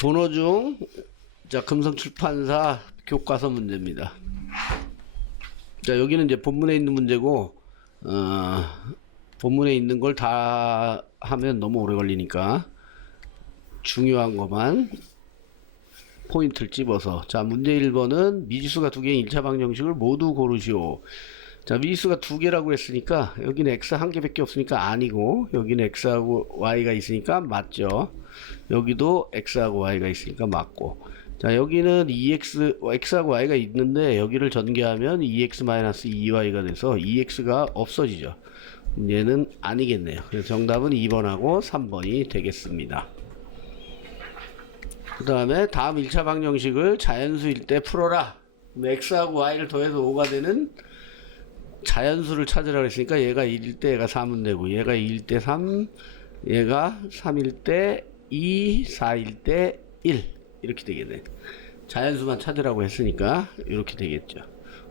본어중 금성출판사 교과서 문제입니다. 자, 여기는 이제 본문에 있는 문제고, 본문에 있는 걸 다 하면 너무 오래 걸리니까 중요한 것만 포인트를 찝어서. 자, 문제 1번은 미지수가 두 개인 1차 방정식을 모두 고르시오. 자, 미지수가 두 개라고 했으니까 여기는 x 한 개밖에 없으니까 아니고, 여기는 x하고 y가 있으니까 맞죠. 여기도 x하고 y가 있으니까 맞고. 자, 여기는 x하고 y가 있는데 여기를 전개하면 2x-2y가 돼서 2x가 없어지죠. 얘는 아니겠네요. 그래서 정답은 2번하고 3번이 되겠습니다. 그 다음에 다음 1차 방정식을 자연수일 때 풀어라. x하고 y를 더해서 5가 되는 자연수를 찾으라고 했으니까 얘가 1일 때 얘가 3은 되고, 얘가 2일 때 3, 얘가 3일 때 2, 4일 때 1 이렇게 되겠네. 자연수만 찾으라고 했으니까 이렇게 되겠죠.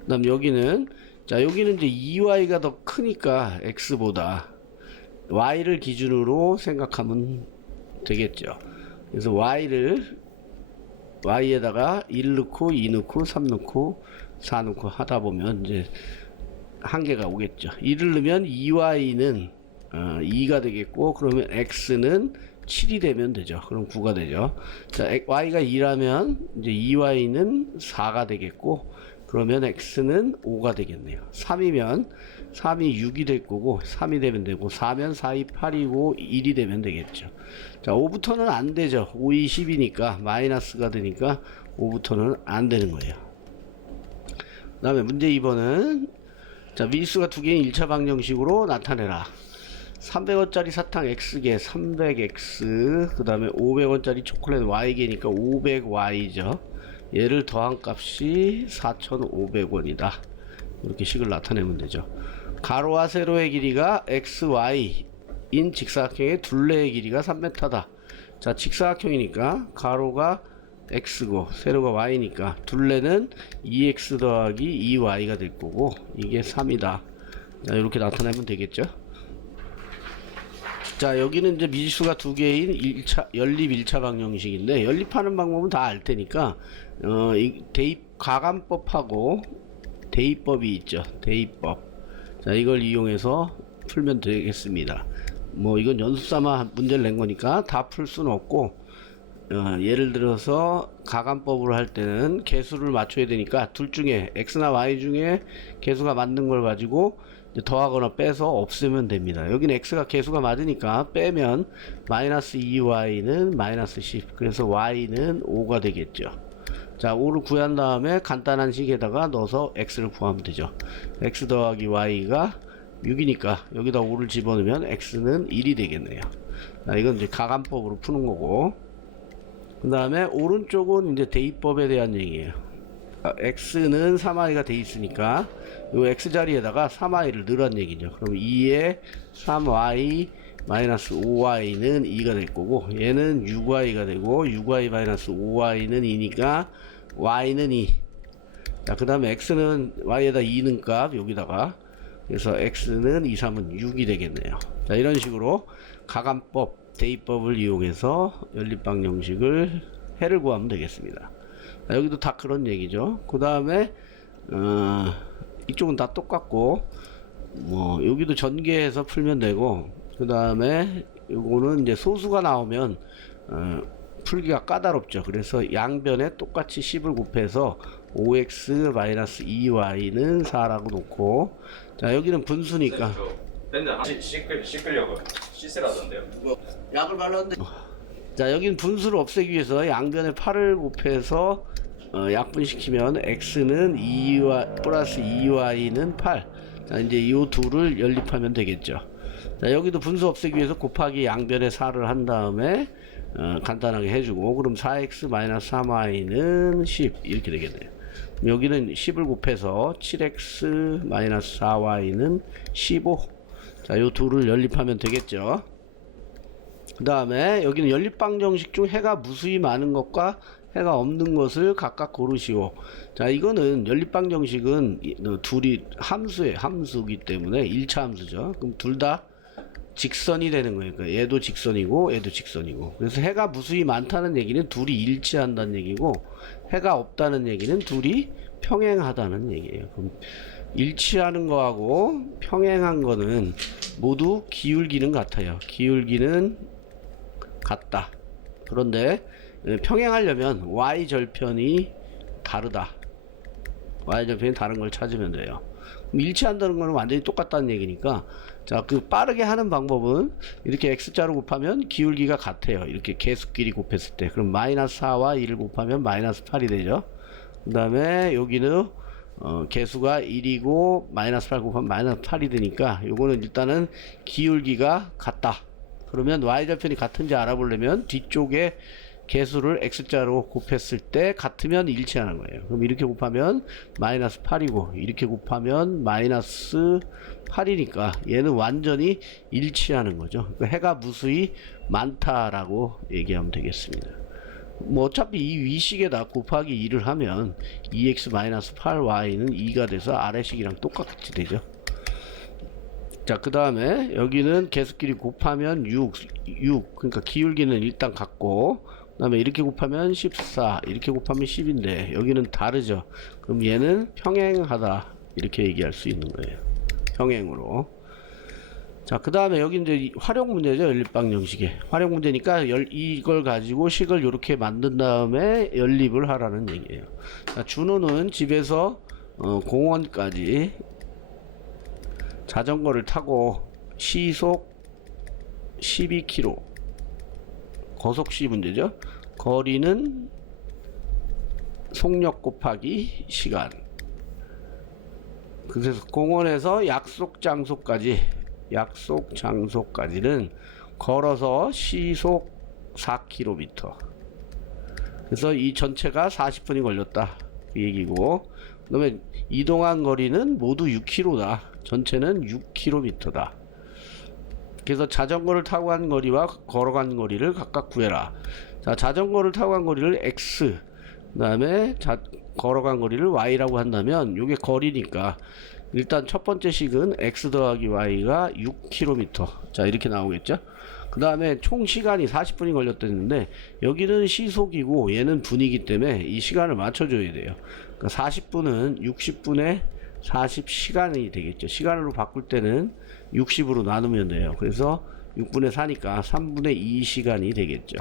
그 다음 여기는, 자, 여기는 이제 2y가 더 크니까 x보다 y를 기준으로 생각하면 되겠죠. 그래서 y에다가 1 넣고 2 넣고 3 넣고 4 넣고 하다 보면 이제 한계가 오겠죠. 1을 넣으면 2y는 2가 되겠고, 그러면 x는 7이 되면 되죠. 그럼 9가 되죠. 자, y가 2라면 이제 2y는 4가 되겠고, 그러면 x는 5가 되겠네요. 3이면 3이 6이 될 거고, 3이 되면 되고, 4면 4이 8이고 1이 되면 되겠죠. 자, 5부터는 안 되죠. 5이 10이니까 마이너스가 되니까 5부터는 안 되는 거예요. 그 다음에 문제 2번은, 자, 미지수가 두 개인 1차 방정식으로 나타내라. 300원짜리 사탕 X개 300X, 그 다음에 500원짜리 초콜릿 Y개니까 500Y죠. 얘를 더한 값이 4,500원이다. 이렇게 식을 나타내면 되죠. 가로와 세로의 길이가 XY인 직사각형의 둘레의 길이가 3m다. 자, 직사각형이니까 가로가 x고 세로가 y니까 둘레는 2x 더하기 2y가 될 거고, 이게 3이다. 자, 이렇게 나타내면 되겠죠. 자, 여기는 이제 미지수가 두 개인 연립 1차 방정식인데, 연립하는 방법은 다 알 테니까 가감법하고 대입법이 있죠. 대입법. 자, 이걸 이용해서 풀면 되겠습니다. 뭐 이건 연습삼아 문제를 낸 거니까 다 풀 수는 없고, 예를 들어서 가감법으로 할 때는 개수를 맞춰야 되니까 둘 중에 x나 y 중에 개수가 맞는 걸 가지고 더하거나 빼서 없애면 됩니다. 여기는 x가 개수가 맞으니까 빼면 마이너스 2y는 마이너스 10, 그래서 y는 5가 되겠죠. 자, 5를 구한 다음에 간단한 식에다가 넣어서 x를 구하면 되죠. x 더하기 y가 6이니까 여기다 5를 집어넣으면 x는 1이 되겠네요. 자, 이건 이제 가감법으로 푸는 거고, 그 다음에 오른쪽은 이제 대입법에 대한 얘기예요. x는 3y가 돼 있으니까 이 x 자리에다가 3y를 넣으란 얘기죠. 그럼 2에 3y 마이너스 5y는 2가 될 거고, 얘는 6y가 되고 6y 마이너스 5y는 2니까 y는 2. 자, 그 다음에 x는 y에다 2 넣은 값 여기다가, 그래서 x는 2, 3은 6이 되겠네요. 자, 이런 식으로 가감법, 대입법을 이용해서 연립방정식을 해를 구하면 되겠습니다. 자, 여기도 다 그런 얘기죠. 그 다음에 이쪽은 다 똑같고, 뭐 여기도 전개해서 풀면 되고, 그 다음에 요거는 이제 소수가 나오면 풀기가 까다롭죠. 그래서 양변에 똑같이 10을 곱해서 5x-2y는 4라고 놓고, 자, 여기는 분수니까 맨날 씻으려고 씻으라던데요. 약을 발랐는데. 자, 여기는 분수를 없애기 위해서 양변에 8을 곱해서 약분시키면 x는 2y 플러스 2y는 8. 자, 이제 이 둘을 연립하면 되겠죠. 자, 여기도 분수 없애기 위해서 곱하기 양변에 4를 한 다음에 간단하게 해주고, 그럼 4x-3y는 10 이렇게 되겠네요. 여기는 10을 곱해서 7x-4y는 15. 자, 요 둘을 연립하면 되겠죠. 그 다음에 여기는 연립방정식 중 해가 무수히 많은 것과 해가 없는 것을 각각 고르시오. 자, 이거는 연립방정식은 둘이 함수이기 때문에 1차 함수죠. 그럼 둘 다 직선이 되는 거예요. 그러니까 얘도 직선이고 얘도 직선이고. 그래서 해가 무수히 많다는 얘기는 둘이 일치한다는 얘기고, 해가 없다는 얘기는 둘이 평행하다는 얘기예요. 그럼 일치하는 거하고 평행한 거는 모두 기울기는 같아요. 기울기는 같다. 그런데 평행하려면 y절편이 다르다. y절편이 다른 걸 찾으면 돼요. 그럼 일치한다는 거는 완전히 똑같다는 얘기니까, 자, 그 빠르게 하는 방법은 이렇게 x자로 곱하면 기울기가 같아요. 이렇게 개수끼리 곱했을 때. 그럼 마이너스 4와 2를 곱하면 마이너스 8이 되죠. 그 다음에 여기는 개수가 1이고 마이너스 8 곱하면 마이너스 8이 되니까 요거는 일단은 기울기가 같다. 그러면 y절편이 같은지 알아보려면 뒤쪽에 개수를 x자로 곱했을 때 같으면 일치하는 거예요. 그럼 이렇게 곱하면 마이너스 8이고 이렇게 곱하면 마이너스 8이니까 얘는 완전히 일치하는 거죠. 그러니까 해가 무수히 많다라고 얘기하면 되겠습니다. 뭐 어차피 이 위식에다 곱하기 2를 하면 2x-8y는 2가 돼서 아래식이랑 똑같이 되죠. 자, 그 다음에 여기는 개수끼리 곱하면 6, 그러니까 기울기는 일단 같고, 그 다음에 이렇게 곱하면 14, 이렇게 곱하면 10인데 여기는 다르죠. 그럼 얘는 평행하다 이렇게 얘기할 수 있는 거예요. 평행으로. 자, 그 다음에 여기 이제 활용 문제죠. 연립방 형식의 활용 문제니까 이걸 가지고 식을 이렇게 만든 다음에 연립을 하라는 얘기예요. 자, 준호는 집에서 공원까지 자전거를 타고 시속 12km, 거속시 문제죠. 거리는 속력 곱하기 시간. 그래서 공원에서 약속 장소까지는 걸어서 시속 4km. 그래서 이 전체가 40분이 걸렸다 그 얘기고, 그 다음에 이동한 거리는 모두 6km다. 전체는 6km다. 그래서 자전거를 타고 간 거리와 걸어간 거리를 각각 구해라. 자, 자전거를 타고 간 거리를 x, 그 다음에 걸어간 거리를 y라고 한다면 이게 거리니까 일단 첫 번째 식은 x 더하기 y가 6km. 자, 이렇게 나오겠죠. 그 다음에 총 시간이 40분이 걸렸다는데 여기는 시속이고 얘는 분이기 때문에 이 시간을 맞춰줘야 돼요. 그러니까 40분은 60분의 40시간이 되겠죠. 시간으로 바꿀 때는 60으로 나누면 돼요. 그래서 6분의 4니까 3분의 2시간이 되겠죠.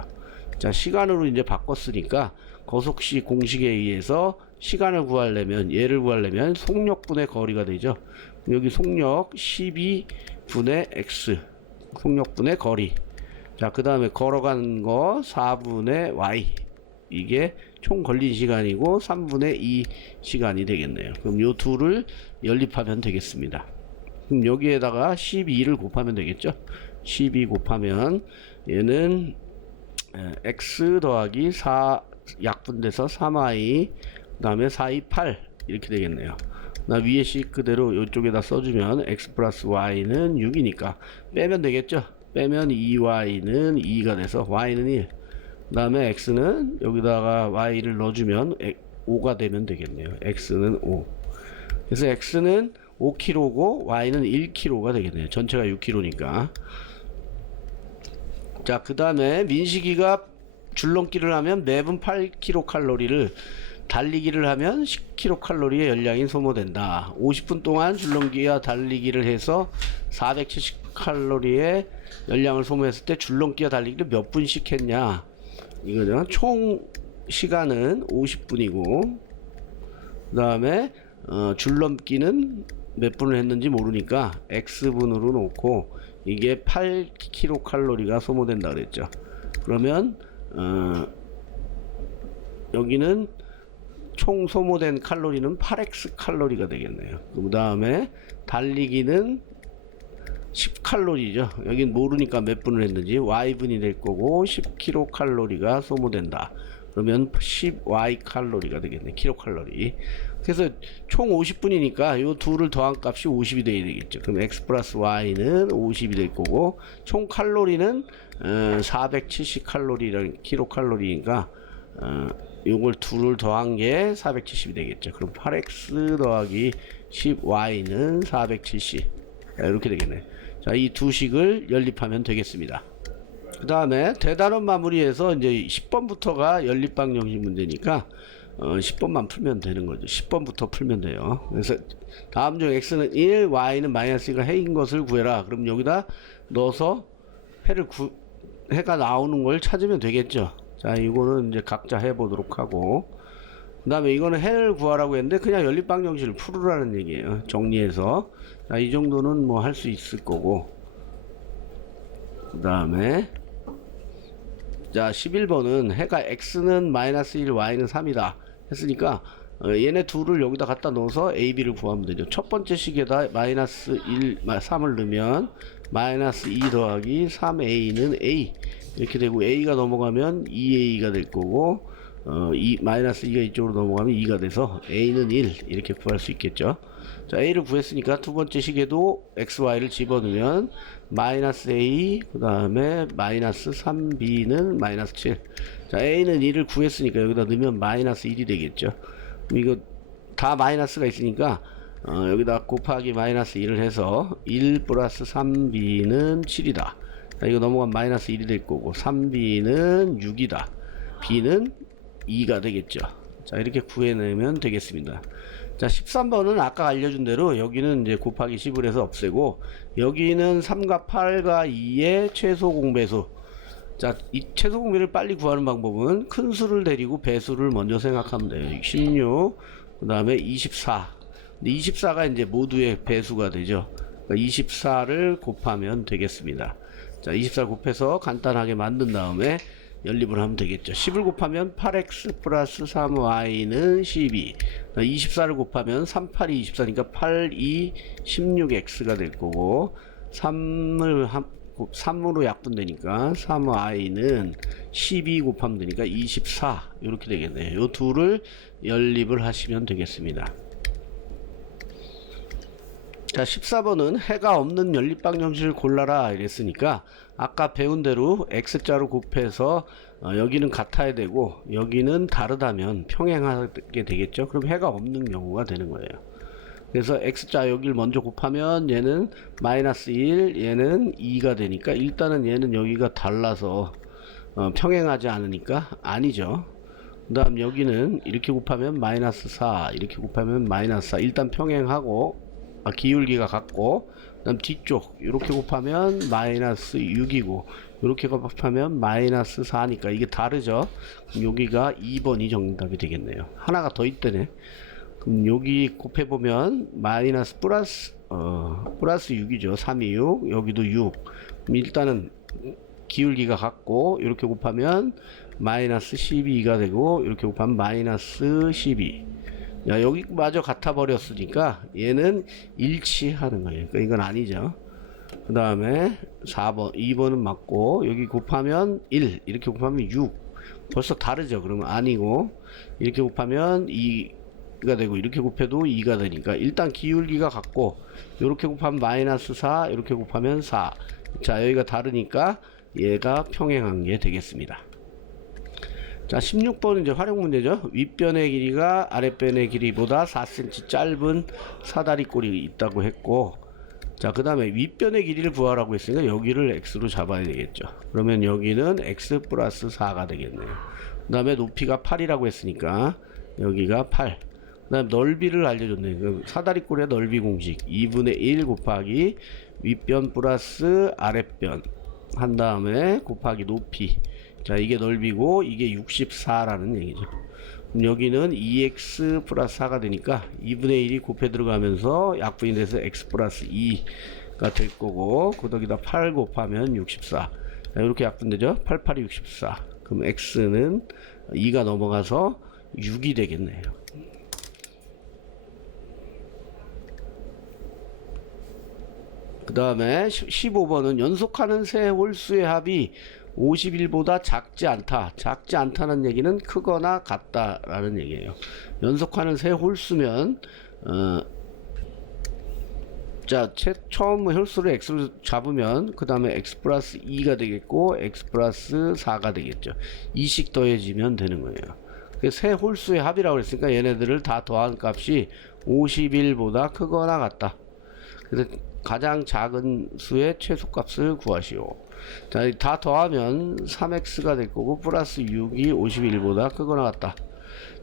자, 시간으로 이제 바꿨으니까 거속시 공식에 의해서 시간을 구하려면, 얘를 구하려면 속력분의 거리가 되죠. 여기 속력 12분의 x, 속력분의 거리. 자, 그 다음에 걸어간 거 4분의 y, 이게 총 걸린 시간이고 3분의 2 시간이 되겠네요. 그럼 요 둘을 연립하면 되겠습니다. 그럼 여기에다가 12를 곱하면 되겠죠. 12 곱하면 얘는 x 더하기 4 약분돼서 3y, 그 다음에 4, 2, 8 이렇게 되겠네요. 나 위에 식 그대로 이쪽에다 써주면 x 플러스 y는 6이니까 빼면 되겠죠. 빼면 2y는 2가 돼서 y는 1, 그 다음에 x는 여기다가 y를 넣어주면 5가 되면 되겠네요. x는 5. 그래서 x는 5kg고 y는 1kg가 되겠네요. 전체가 6kg니까. 자, 그 다음에 민식이가 줄넘기를 하면 매분 8kcal를, 달리기를 하면 10kcal의 열량이 소모된다. 50분 동안 줄넘기와 달리기를 해서 470칼로리의 열량을 소모했을 때 줄넘기와 달리기를 몇 분씩 했냐 이거죠. 총 시간은 50분이고 그 다음에 줄넘기는 몇 분을 했는지 모르니까 x분으로 놓고 이게 8kcal가 소모된다 그랬죠. 그러면 여기는 총 소모된 칼로리는 8x 칼로리가 되겠네요. 그 다음에 달리기는 10칼로리죠. 여긴 모르니까 몇 분을 했는지 y분이 될 거고 10kcal가 소모된다. 그러면 10y 칼로리가 되겠네. 킬로칼로리. 그래서 총 50분이니까 요 둘을 더한 값이 50이 돼야 되겠죠. 그럼 x 플러스 y는 50이 될 거고 총 칼로리는 470칼로리라는 킬로칼로리니까 요걸 둘을 더한 게 470이 되겠죠. 그럼 8x 더하기 10y는 470 이렇게 되겠네. 자, 이 두 식을 연립하면 되겠습니다. 그 다음에 대단원 마무리해서 이제 10번부터가 연립방 정식 문제니까 10번만 풀면 되는 거죠. 10번부터 풀면 돼요. 그래서 다음 중 x는 1, y는 마이너스 1가 해인 것을 구해라. 그럼 여기다 넣어서 해가 나오는 걸 찾으면 되겠죠. 자, 이거는 이제 각자 해보도록 하고, 그 다음에 이거는 해를 구하라고 했는데 그냥 연립방 정식을 풀으라는 얘기예요. 정리해서. 자, 이 정도는 뭐 할 수 있을 거고, 그 다음에 자, 11번은 해가 x는 마이너스 1, y는 3이다 했으니까 얘네 둘을 여기다 갖다 넣어서 a, b를 구하면 되죠. 첫 번째 식에다 마이너스 1, 3을 넣으면 마이너스 2 더하기 3a는 a 이렇게 되고, a가 넘어가면 2a가 될 거고, 마이너스 2가 이쪽으로 넘어가면 2가 돼서 a는 1 이렇게 구할 수 있겠죠. 자, a를 구했으니까 두 번째 식에도 x, y를 집어넣으면 마이너스 a, 그 다음에 마이너스 3b는 마이너스 7. 자, a는 1을 구했으니까 여기다 넣으면 마이너스 1이 되겠죠. 그럼 이거 다 마이너스가 있으니까 여기다 곱하기 마이너스 1을 해서 1 플러스 3b는 7이다. 자, 이거 넘어가면 마이너스 1이 될 거고, 3b는 6이다. b는 2가 되겠죠. 자, 이렇게 구해내면 되겠습니다. 자, 13번은 아까 알려준 대로 여기는 이제 곱하기 10을 해서 없애고, 여기는 3과 8과 2의 최소 공배수. 자, 이 최소 공배를 빨리 구하는 방법은 큰 수를 데리고 배수를 먼저 생각하면 돼요. 16, 그 다음에 24. 근데 24가 이제 모두의 배수가 되죠. 그러니까 24를 곱하면 되겠습니다. 자, 24 곱해서 간단하게 만든 다음에 연립을 하면 되겠죠. 10을 곱하면 8x 플러스 3y는 12. 24를 곱하면 3, 8이 24니까 8, 2, 16x가 될 거고, 3으로 약분되니까 3y는 12 곱하면 되니까 24 이렇게 되겠네요. 요 둘을 연립을 하시면 되겠습니다. 자, 14번은 해가 없는 연립방 정식을 골라라 이랬으니까 아까 배운 대로 x자로 곱해서 여기는 같아야 되고 여기는 다르다면 평행하게 되겠죠. 그럼 해가 없는 경우가 되는 거예요. 그래서 x자 여기를 먼저 곱하면 얘는 마이너스 1, 얘는 2가 되니까 일단은 얘는 여기가 달라서 평행하지 않으니까 아니죠. 그 다음 여기는 이렇게 곱하면 마이너스 4, 이렇게 곱하면 마이너스 4. 일단 평행하고 기울기가 같고, 그 다음 뒤쪽 이렇게 곱하면 마이너스 6이고 이렇게 곱하면 마이너스 4니까 이게 다르죠. 그럼 여기가 2번이 정답이 되겠네요. 하나가 더 있다네. 그럼 여기 곱해보면 마이너스 플러스 6이죠. 3이 6, 여기도 6. 그럼 일단은 기울기가 같고 이렇게 곱하면 마이너스 12가 되고 이렇게 곱하면 마이너스 12. 야, 여기 마저 같아 버렸으니까 얘는 일치하는 거예요. 그러니까 이건 아니죠. 그 다음에 4번 2번은 맞고, 여기 곱하면 1 이렇게 곱하면 6 벌써 다르죠. 그러면 아니고, 이렇게 곱하면 2가 되고 이렇게 곱해도 2가 되니까 일단 기울기가 같고, 이렇게 곱하면 마이너스 4 이렇게 곱하면 4. 자, 여기가 다르니까 얘가 평행한 게 되겠습니다. 자, 16번은 이제 활용 문제죠. 윗변의 길이가 아랫변의 길이보다 4cm 짧은 사다리꼴이 있다고 했고, 자, 그 다음에 윗변의 길이를 구하라고 했으니까 여기를 x로 잡아야 되겠죠. 그러면 여기는 x 플러스 4가 되겠네요. 그 다음에 높이가 8이라고 했으니까 여기가 8. 그 다음에 넓이를 알려줬네요. 사다리꼴의 넓이 공식 2분의 1 곱하기 윗변 플러스 아랫변 한 다음에 곱하기 높이. 자, 이게 넓이고 이게 64라는 얘기죠. 그럼 여기는 2x 플러스 4가 되니까 2분의 1이 곱해 들어가면서 약분이 돼서 x 플러스 2가 될 거고, 거기다 8 곱하면 64. 자, 이렇게 약분되죠. 8, 8이 64. 그럼 x는 2가 넘어가서 6이 되겠네요. 그 다음에 15번은 연속하는 세 홀수의 합이 51보다 작지 않다. 작지 않다는 얘기는 크거나 같다라는 얘기예요. 연속하는 세 홀수면 자, 처음 홀수를 x로 잡으면 그 다음에 x 플러스 2가 되겠고 x 플러스 4가 되겠죠. 2씩 더해지면 되는 거예요. 세 홀수의 합이라고 했으니까 얘네들을 다 더한 값이 51보다 크거나 같다. 그래서 가장 작은 수의 최소값을 구하시오. 자, 다 더하면 3x가 될 거고 플러스 6이 51보다 크거나 같다.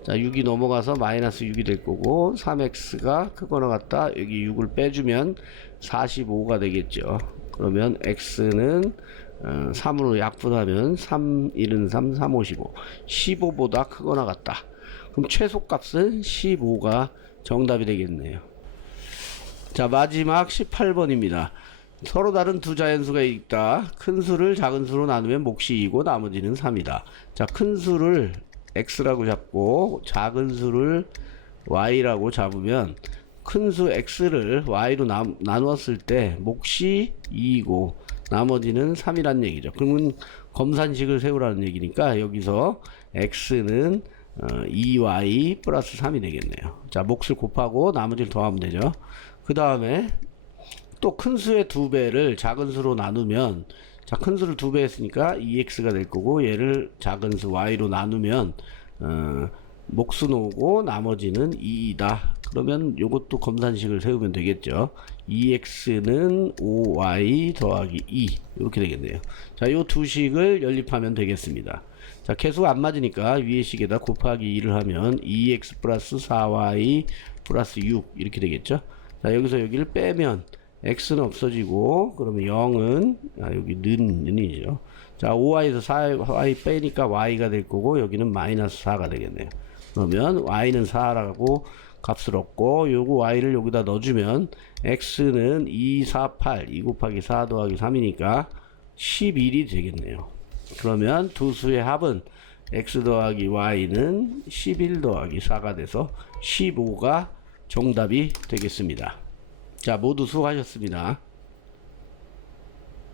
자, 6이 넘어가서 마이너스 6이 될 거고 3x가 크거나 같다. 여기 6을 빼주면 45가 되겠죠. 그러면 x는 3으로 약분하면 3, 1은 3, 3, 5, 15 15보다 크거나 같다. 그럼 최소값은 15가 정답이 되겠네요. 자, 마지막 18번입니다. 서로 다른 두 자연수가 있다. 큰 수를 작은 수로 나누면 몫이 2고 나머지는 3이다. 자, 큰 수를 x라고 잡고 작은 수를 y라고 잡으면 큰 수 x를 y로 나누었을 때 몫이 2이고 나머지는 3이란 얘기죠. 그러면 검산식을 세우라는 얘기니까 여기서 x는 2y 플러스 3이 되겠네요. 자, 몫을 곱하고 나머지를 더하면 되죠. 그 다음에 또 큰 수의 2배를 작은 수로 나누면, 자, 큰 수를 2배 했으니까 2x가 될 거고 얘를 작은 수 y로 나누면 몫은 5고 나머지는 2이다. 그러면 요것도 검산식을 세우면 되겠죠. 2x는 5y 더하기 2 이렇게 되겠네요. 자, 요 두 식을 연립하면 되겠습니다. 자, 계수가 안 맞으니까 위의 식에다 곱하기 2를 하면 2x 플러스 4y 플러스 6 이렇게 되겠죠. 자, 여기서 여기를 빼면 x는 없어지고 그러면 0은 여기 는이죠. 자, 5y에서 4y 빼니까 y가 될 거고 여기는 마이너스 4가 되겠네요. 그러면 y는 4라고 값을 얻고 요거 y를 여기다 넣어주면 x는 2, 4, 8 2 곱하기 4 더하기 3이니까 11이 되겠네요. 그러면 두 수의 합은 x 더하기 y는 11 더하기 4가 돼서 15가 정답이 되겠습니다. 자, 모두 수고하셨습니다.